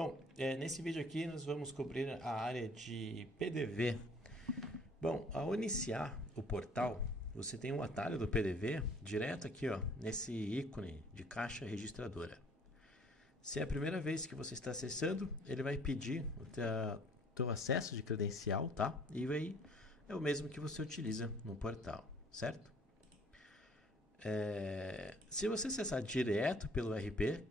Bom, nesse vídeo aqui nós vamos cobrir a área de PDV. Bom, ao iniciar o portal, você tem um atalho do PDV direto aqui, ó, nesse ícone de caixa registradora. Se é a primeira vez que você está acessando, ele vai pedir o teu acesso de credencial, tá? E aí é o mesmo que você utiliza no portal, certo? Se você acessar direto pelo RP,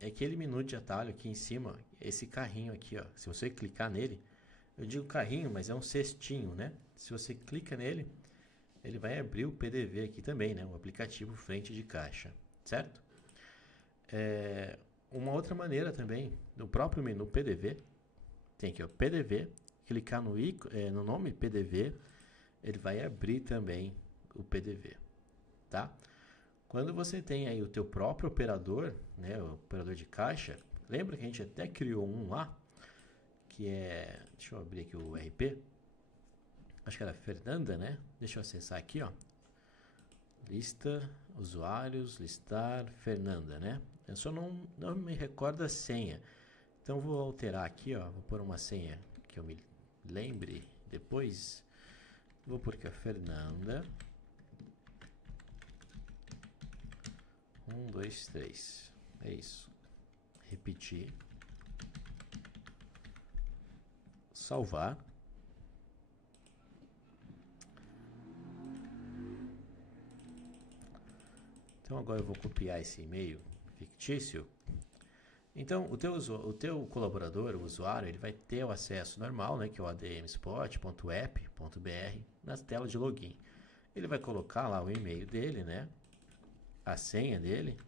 é aquele menu de atalho aqui em cima, esse carrinho aqui, ó. Se você clicar nele, eu digo carrinho, mas é um cestinho, né? Se você clica nele, ele vai abrir o PDV aqui também, né? O aplicativo frente de caixa, certo? Uma outra maneira também, no próprio menu PDV, tem aqui o PDV, clicar no nome PDV, ele vai abrir também o PDV, tá? Quando você tem aí o teu próprio operador, né, o operador de caixa, lembra que a gente até criou um lá, que é, deixa eu abrir aqui o RP, acho que era Fernanda, né? Deixa eu acessar aqui, ó. Lista, usuários, listar, Fernanda, né? Eu só não me recordo a senha. Então vou alterar aqui, ó. Vou pôr uma senha que eu me lembre depois. Vou pôr aqui a Fernanda. 1, 2, 3. É isso. Repetir. Salvar. Então agora eu vou copiar esse e-mail fictício. Então o teu colaborador, o usuário, ele vai ter o acesso normal, né, que é o admspot.app.br, na tela de login. Ele vai colocar lá o e-mail dele, né, a senha dele.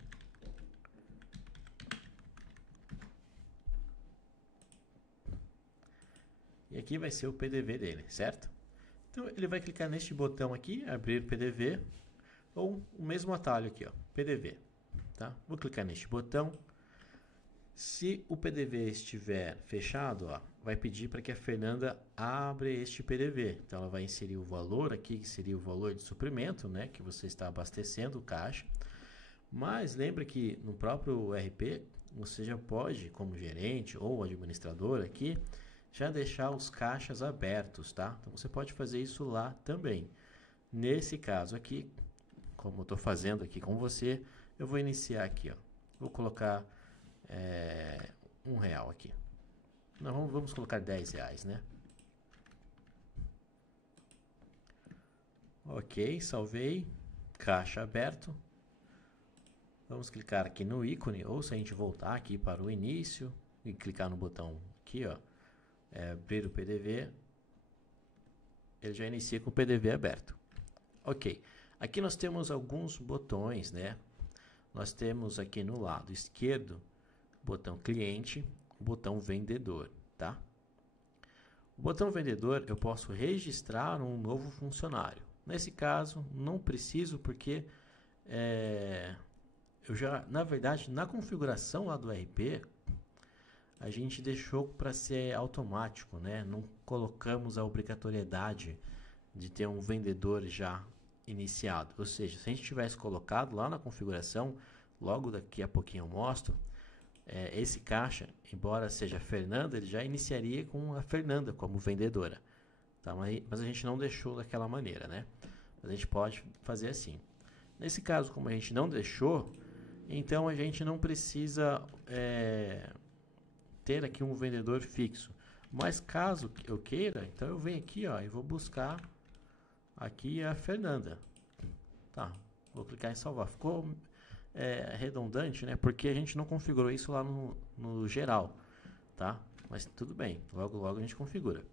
E aqui vai ser o PDV dele, certo? Então ele vai clicar neste botão aqui, abrir PDV, ou o mesmo atalho aqui, ó, PDV, tá? Vou clicar neste botão. Se o PDV estiver fechado, ó, vai pedir para que a Fernanda abra este PDV. Então ela vai inserir o valor aqui, que seria o valor de suprimento, né, que você está abastecendo o caixa. Mas lembra que no próprio RP, você já pode, como gerente ou administrador aqui, já deixar os caixas abertos, tá? Então você pode fazer isso lá também. Nesse caso aqui, como eu estou fazendo aqui com você, eu vou iniciar aqui, ó. Vou colocar R$1 aqui. Não, vamos colocar R$10, né? Ok, salvei. Caixa aberto. Vamos clicar aqui no ícone, ou se a gente voltar aqui para o início e clicar no botão aqui, ó, abrir o PDV, ele já inicia com o PDV aberto. Ok, aqui nós temos alguns botões, né? Nós temos aqui no lado esquerdo o botão cliente, o botão vendedor, tá? O botão vendedor eu posso registrar um novo funcionário. Nesse caso, não preciso porque eu já, na verdade, na configuração lá do RP, a gente deixou para ser automático, né? Não colocamos a obrigatoriedade de ter um vendedor já iniciado. Ou seja, se a gente tivesse colocado lá na configuração, logo daqui a pouquinho eu mostro, esse caixa, embora seja Fernanda, ele já iniciaria com a Fernanda como vendedora. Tá? Mas a gente não deixou daquela maneira, né? Mas a gente pode fazer assim. Nesse caso, como a gente não deixou, então a gente não precisa ter aqui um vendedor fixo. Mas caso eu queira, então eu venho aqui, ó, e vou buscar aqui a Fernanda. Tá, vou clicar em salvar. Ficou redundante, né? Porque a gente não configurou isso lá no geral, tá? Mas tudo bem, logo logo a gente configura.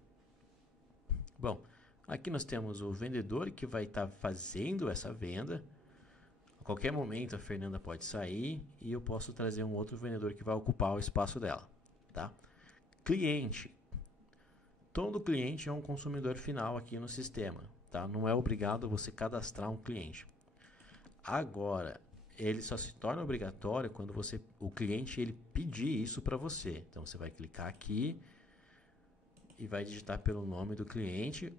Bom, aqui nós temos o vendedor que vai estar fazendo essa venda. A qualquer momento a Fernanda pode sair e eu posso trazer um outro vendedor que vai ocupar o espaço dela, tá? Cliente. Todo cliente é um consumidor final aqui no sistema, tá? Não é obrigado você cadastrar um cliente. Agora, ele só se torna obrigatório quando o cliente ele pedir isso para você. Então você vai clicar aqui e vai digitar pelo nome do cliente,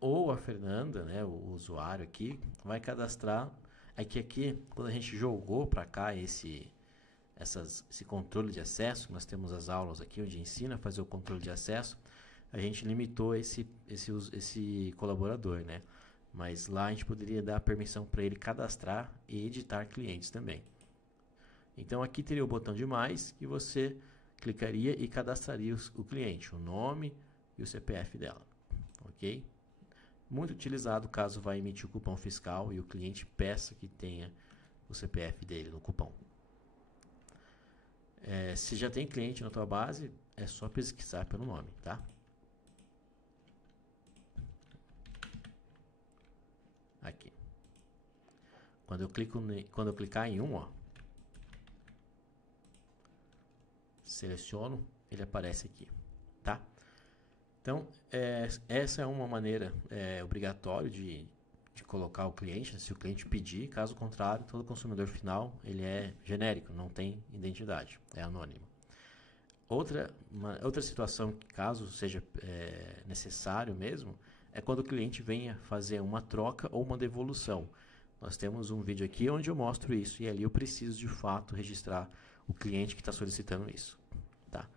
ou a Fernanda, né, o usuário aqui, vai cadastrar. Aqui, quando a gente jogou para cá esse controle de acesso. Nós temos as aulas aqui onde ensina a fazer o controle de acesso. A gente limitou esse colaborador, né? Mas lá a gente poderia dar permissão para ele cadastrar e editar clientes também. Então aqui teria o botão de mais e você clicaria e cadastraria o cliente, o nome e o CPF dela, ok? Muito utilizado caso vá emitir o cupom fiscal e o cliente peça que tenha o CPF dele no cupom. Se já tem cliente na tua base, é só pesquisar pelo nome, tá? Aqui. Quando eu clicar em um, ó, seleciono, ele aparece aqui, tá? Então, essa é uma maneira obrigatória de colocar o cliente, se o cliente pedir. Caso contrário, todo consumidor final ele é genérico, não tem identidade, é anônimo. Outra situação, caso seja necessário mesmo, é quando o cliente venha fazer uma troca ou uma devolução. Nós temos um vídeo aqui onde eu mostro isso, e ali eu preciso de fato registrar o cliente que está solicitando isso. Tá?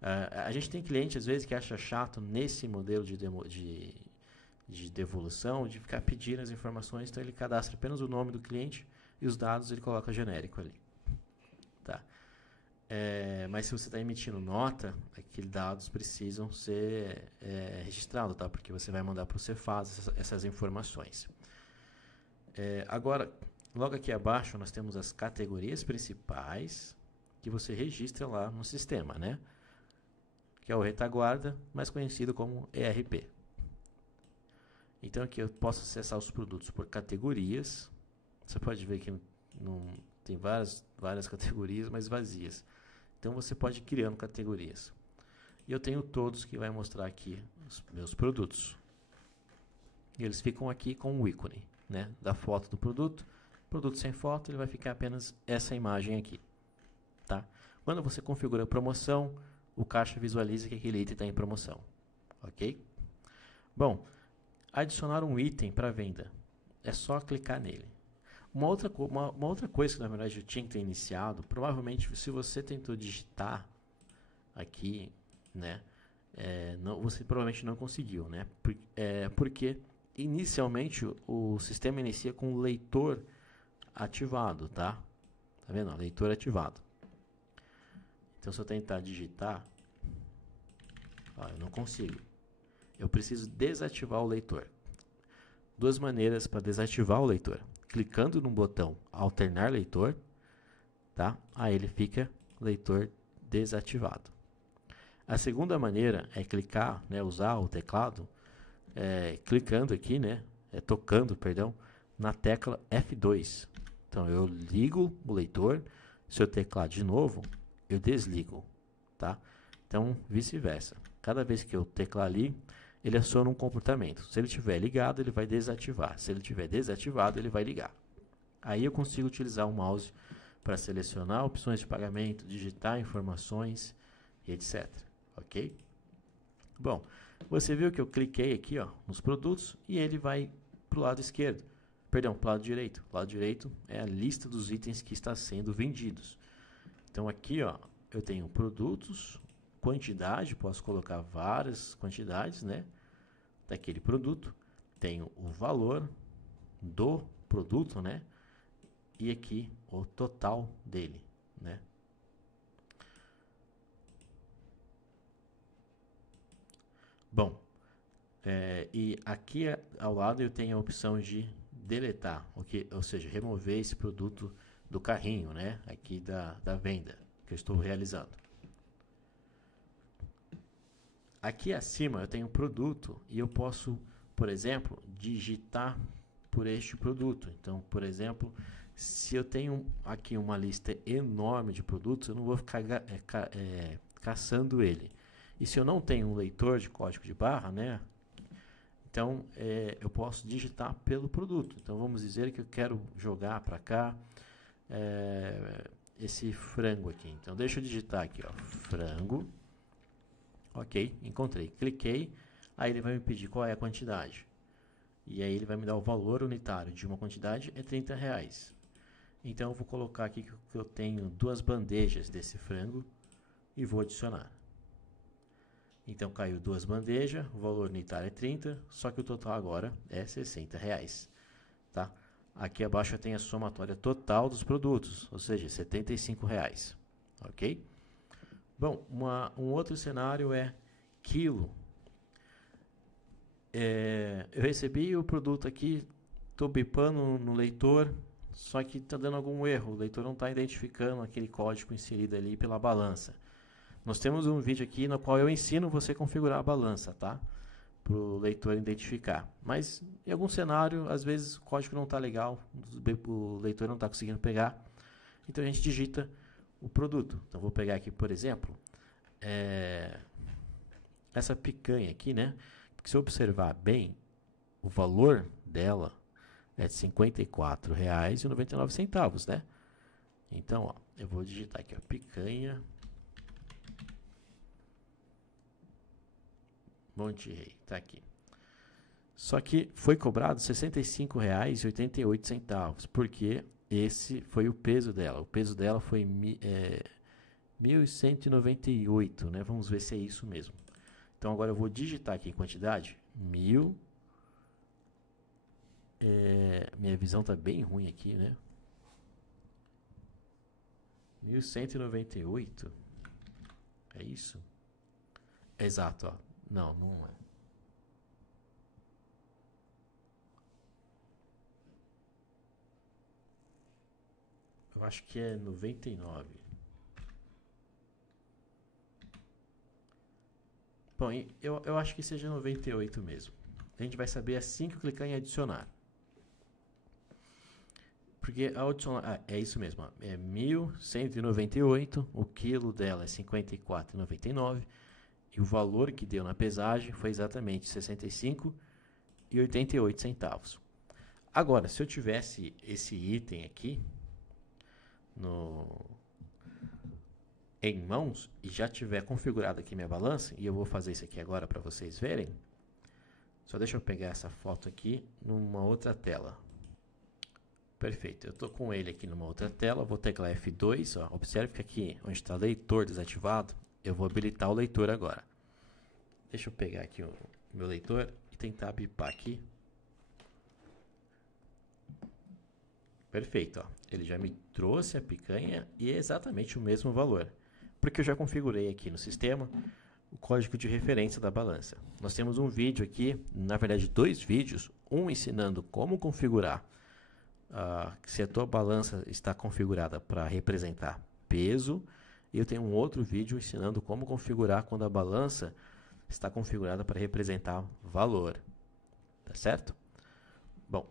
A gente tem cliente às vezes que acha chato nesse modelo de devolução, de ficar pedindo as informações, então ele cadastra apenas o nome do cliente e os dados ele coloca genérico ali. Tá? Mas se você está emitindo nota, aqueles dados precisam ser registrados, tá? Porque você vai mandar para o Cefaz essas informações. Agora, logo aqui abaixo, nós temos as categorias principais que você registra lá no sistema, né? Que é o retaguarda, mais conhecido como ERP. Então, aqui eu posso acessar os produtos por categorias. Você pode ver que tem várias categorias, mas vazias. Então, você pode ir criando categorias. E eu tenho todos que vai mostrar aqui os meus produtos. E eles ficam aqui com o ícone, né, da foto do produto. Produto sem foto, ele vai ficar apenas essa imagem aqui. Tá? Quando você configura a promoção, o caixa visualiza que aquele item está em promoção. Ok? Bom, adicionar um item para venda. É só clicar nele. Uma outra coisa que na verdade eu tinha que ter iniciado, provavelmente se você tentou digitar aqui, né, você provavelmente não conseguiu, né? Porque inicialmente o sistema inicia com o leitor ativado, tá? Tá vendo? Leitor ativado. Então se eu tentar digitar, eu não consigo. Eu preciso desativar o leitor. Duas maneiras para desativar o leitor. Clicando no botão alternar leitor, tá? Aí ele fica leitor desativado. A segunda maneira é clicar, né, usar o teclado, clicando aqui, né, tocando, perdão, na tecla F2. Então eu ligo o leitor, se eu teclar de novo, eu desligo, tá? Então vice-versa. Cada vez que eu teclar ali, ele aciona um comportamento. Se ele estiver ligado, ele vai desativar. Se ele estiver desativado, ele vai ligar. Aí eu consigo utilizar o mouse para selecionar opções de pagamento, digitar informações e etc. Ok? Bom, você viu que eu cliquei aqui, ó, nos produtos e ele vai para o lado esquerdo. Perdão, para o lado direito. O lado direito é a lista dos itens que está sendo vendidos. Então aqui, ó, eu tenho produtos, quantidade, posso colocar várias quantidades, né, daquele produto. Tenho o valor do produto, né, e aqui o total dele, né. Bom, e aqui ao lado eu tenho a opção de deletar, ou seja, remover esse produto do carrinho, né, aqui da venda que eu estou realizando. Aqui acima eu tenho produto e eu posso, por exemplo, digitar por este produto. Então, por exemplo, se eu tenho aqui uma lista enorme de produtos, eu não vou ficar caçando ele. E se eu não tenho um leitor de código de barra, né, então eu posso digitar pelo produto. Então vamos dizer que eu quero jogar para cá esse frango aqui. Então deixa eu digitar aqui, ó, frango. Ok, encontrei. Cliquei, aí ele vai me pedir qual é a quantidade. E aí ele vai me dar o valor unitário de uma quantidade, é R$30. Então eu vou colocar aqui que eu tenho 2 bandejas desse frango e vou adicionar. Então caiu 2 bandejas, o valor unitário é 30, só que o total agora é R$60, tá? Aqui abaixo eu tenho a somatória total dos produtos, ou seja, R$75, ok? Bom, um outro cenário é quilo. Eu recebi o produto aqui, estou bipando no leitor, só que está dando algum erro, o leitor não está identificando aquele código inserido ali pela balança. Nós temos um vídeo aqui no qual eu ensino você a configurar a balança, tá? Para o leitor identificar. Mas em algum cenário, às vezes o código não está legal, o leitor não está conseguindo pegar, então a gente digita o produto. Então vou pegar aqui, por exemplo, essa picanha aqui, né? Porque se eu observar bem, o valor dela é de R$54,99, né? Então, ó, eu vou digitar aqui, ó, picanha Monte Rei, tá aqui. Só que foi cobrado R$65,88, porque esse foi o peso dela. O peso dela foi 1.198, né? Vamos ver se é isso mesmo. Então agora eu vou digitar aqui em quantidade, 1.000. Minha visão tá bem ruim aqui, né? 1.198. É isso? Exato, ó. Não, não é. Eu acho que é 99. Bom, eu acho que seja 98 mesmo. A gente vai saber assim que eu clicar em adicionar. Porque é isso mesmo, ó, é 1.198, o quilo dela é 54,99 e o valor que deu na pesagem foi exatamente 65,88. Agora, se eu tivesse esse item aqui em mãos e já tiver configurado aqui minha balança, e eu vou fazer isso aqui agora para vocês verem, só deixa eu pegar essa foto aqui numa outra tela. Perfeito, eu estou com ele aqui numa outra tela, vou teclar F2, ó, observe que aqui onde está leitor desativado, eu vou habilitar o leitor agora. Deixa eu pegar aqui o meu leitor e tentar bipar aqui. Perfeito, ó, ele já me trouxe a picanha e é exatamente o mesmo valor, porque eu já configurei aqui no sistema o código de referência da balança. Nós temos um vídeo aqui, na verdade 2 vídeos, um ensinando como configurar se a tua balança está configurada para representar peso, e eu tenho um outro vídeo ensinando como configurar quando a balança está configurada para representar valor, tá certo? Bom,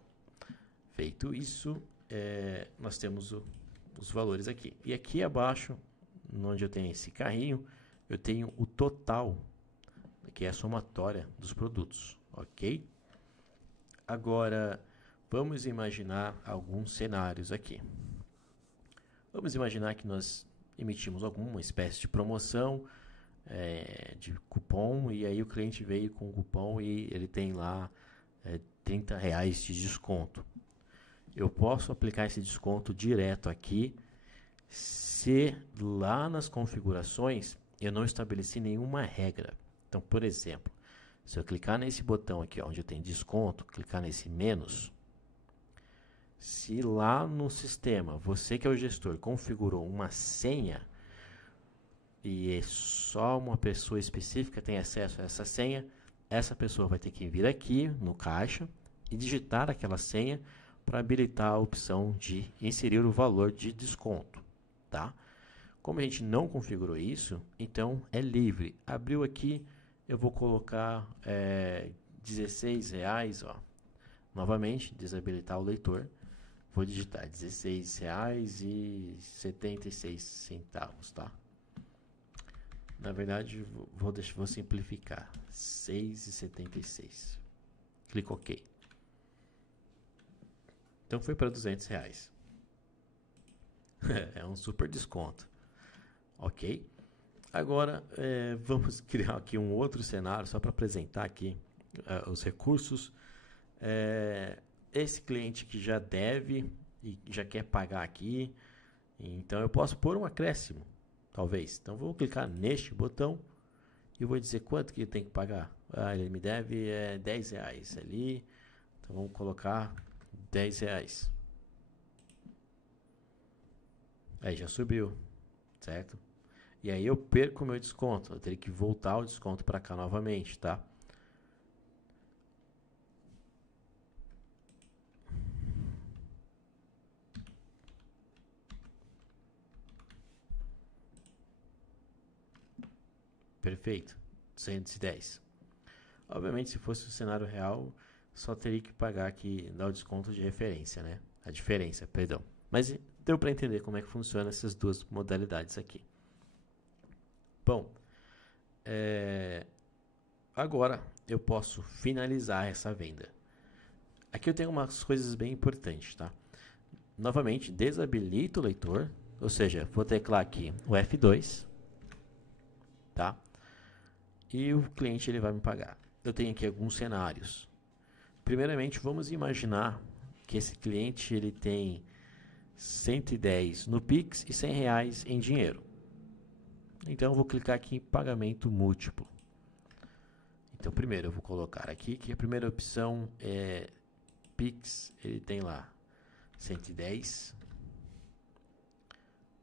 feito isso, nós temos os valores aqui, e aqui abaixo, onde eu tenho esse carrinho, eu tenho o total, que é a somatória dos produtos, ok? Agora, vamos imaginar alguns cenários aqui. Vamos imaginar que nós emitimos alguma espécie de promoção, de cupom, e aí o cliente veio com o cupom e ele tem lá R$30 de desconto. Eu posso aplicar esse desconto direto aqui, se lá nas configurações eu não estabeleci nenhuma regra. Então, por exemplo, se eu clicar nesse botão aqui, onde eu tenho desconto, clicar nesse menos, se lá no sistema, você que é o gestor, configurou uma senha e só uma pessoa específica tem acesso a essa senha, essa pessoa vai ter que vir aqui no caixa e digitar aquela senha para habilitar a opção de inserir o valor de desconto, tá? Como a gente não configurou isso, então é livre. Abriu aqui, eu vou colocar R$16, ó. Novamente, desabilitar o leitor. Vou digitar R$16,76, tá? Na verdade, vou simplificar. R$6,76. Clico OK. Então foi para R$200. É um super desconto. Ok? Agora, vamos criar aqui um outro cenário, só para apresentar aqui os recursos. Esse cliente que já deve e já quer pagar aqui. Então eu posso pôr um acréscimo, talvez. Então vou clicar neste botão e vou dizer quanto que ele tem que pagar. Ele me deve R$10 ali. Então vamos colocar R$10. Aí já subiu, certo? E aí eu perco o meu desconto. Eu teria que voltar o desconto para cá novamente, tá? Perfeito, 210. Obviamente, se fosse o cenário real, só teria que pagar aqui, dar o desconto de referência, né? A diferença, perdão. Mas deu para entender como é que funciona essas duas modalidades aqui. Bom, agora eu posso finalizar essa venda. Aqui eu tenho umas coisas bem importantes, tá? Novamente, desabilito o leitor, ou seja, vou teclar aqui o F2, tá? E o cliente ele vai me pagar. Eu tenho aqui alguns cenários. Primeiramente, vamos imaginar que esse cliente ele tem 110 no Pix e R$100 em dinheiro. Então, eu vou clicar aqui em pagamento múltiplo. Então, primeiro eu vou colocar aqui que a primeira opção é Pix, ele tem lá 110.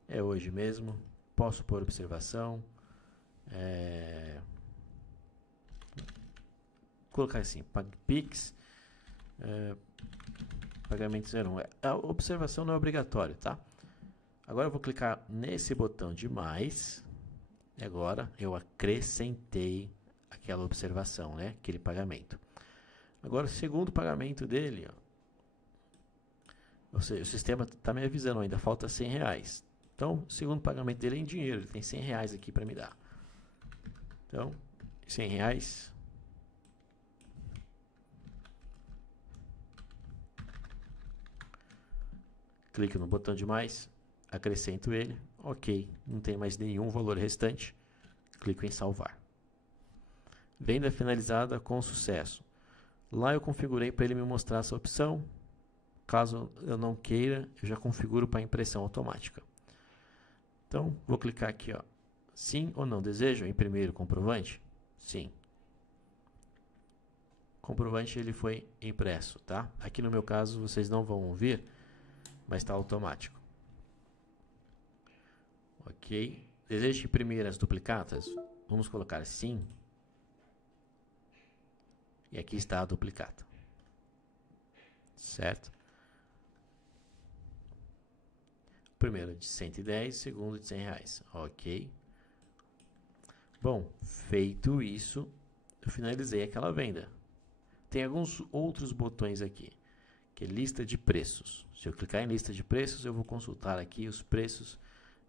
É hoje mesmo. Posso pôr observação. Colocar assim, Pix, pagamento 01. A observação não é obrigatório, tá? Agora eu vou clicar nesse botão de mais. E agora eu acrescentei aquela observação, né? Aquele pagamento. Agora o segundo pagamento dele, ó, ou seja, o sistema está me avisando ainda, falta R$100. Então, o segundo pagamento dele é em dinheiro, ele tem R$100 aqui para me dar. Então, R$100. Clico no botão de mais, acrescento ele, ok, não tem mais nenhum valor restante, clico em salvar. Venda finalizada com sucesso. Lá eu configurei para ele me mostrar essa opção. Caso eu não queira, eu já configuro para impressão automática. Então, vou clicar aqui, ó. Sim ou não desejo imprimir o comprovante? Sim. O comprovante ele foi impresso, tá? Aqui no meu caso vocês não vão ouvir, mas está automático. Ok. Deseja imprimir as duplicatas? Vamos colocar sim. E aqui está a duplicata. Certo? Primeiro de 110, segundo de R$100. Ok. Bom, feito isso, eu finalizei aquela venda. Tem alguns outros botões aqui, que é lista de preços. Se eu clicar em lista de preços, eu vou consultar aqui os preços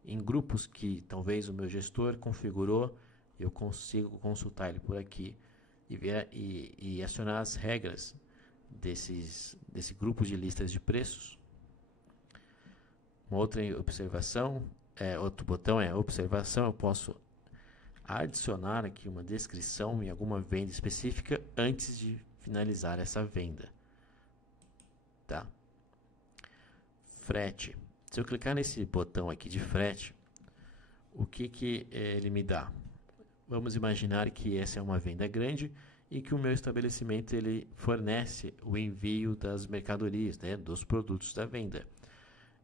em grupos que talvez o meu gestor configurou. Eu consigo consultar ele por aqui e ver e acionar as regras desse grupo de listas de preços. Uma outra observação, outro botão é observação. Eu posso adicionar aqui uma descrição em alguma venda específica antes de finalizar essa venda, tá? Frete. Se eu clicar nesse botão aqui de frete, o que ele me dá? Vamos imaginar que essa é uma venda grande e que o meu estabelecimento ele fornece o envio das mercadorias, né, dos produtos da venda.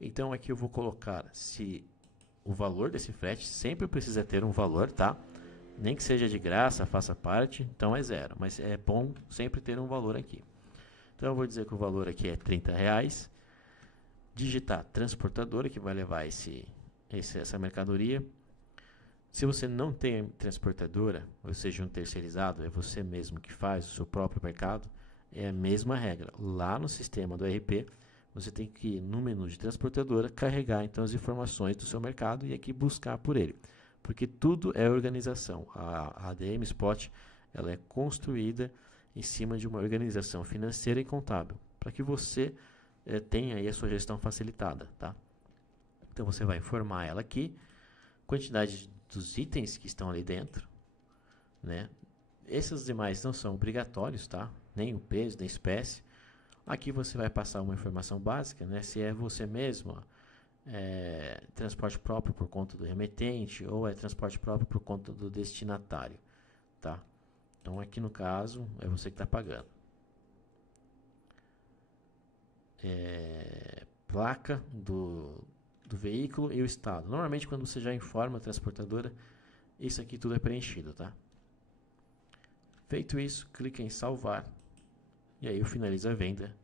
Então aqui eu vou colocar se o valor desse frete sempre precisa ter um valor, tá? Nem que seja de graça, faça parte, então é 0, mas é bom sempre ter um valor aqui. Então eu vou dizer que o valor aqui é R$30, digitar transportadora que vai levar essa mercadoria. Se você não tem transportadora, ou seja, um terceirizado, é você mesmo que faz o seu próprio mercado, é a mesma regra. Lá no sistema do ERP, você tem que ir no menu de transportadora, carregar então as informações do seu mercado e aqui buscar por ele. Porque tudo é organização. A ADM Spot ela é construída em cima de uma organização financeira e contábil, para que você tenha aí a sua gestão facilitada, tá? Então você vai informar ela aqui, quantidade dos itens que estão ali dentro, né? Esses demais não são obrigatórios, tá? Nem o peso, nem a espécie. Aqui você vai passar uma informação básica, né? Se é você mesmo, ó, transporte próprio por conta do remetente ou é transporte próprio por conta do destinatário, tá? Então aqui no caso é você que está pagando. Placa do veículo e o estado. Normalmente quando você já informa a transportadora, isso aqui tudo é preenchido, tá? Feito isso, clica em salvar e aí eu finalizo a venda.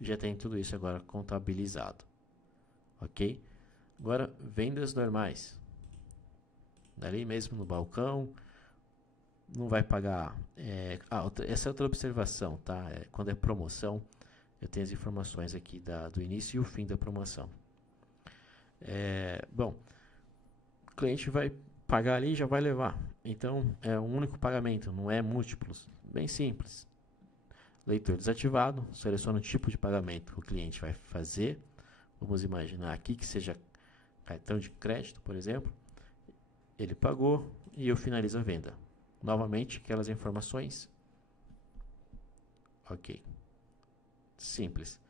Já tem tudo isso agora contabilizado, ok? Agora vendas normais, dali mesmo no balcão, não vai pagar. Essa é outra observação, tá? Quando é promoção, eu tenho as informações aqui do início e o fim da promoção. Bom, o cliente vai pagar ali e já vai levar. Então, é um único pagamento, não é múltiplos. Bem simples. Leitor desativado, seleciona o tipo de pagamento que o cliente vai fazer. Vamos imaginar aqui que seja cartão de crédito, por exemplo. Ele pagou e eu finalizo a venda. Novamente, aquelas informações. Ok. Simples.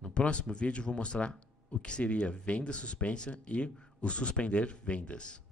No próximo vídeo, vou mostrar o que seria venda suspensa e o suspender vendas.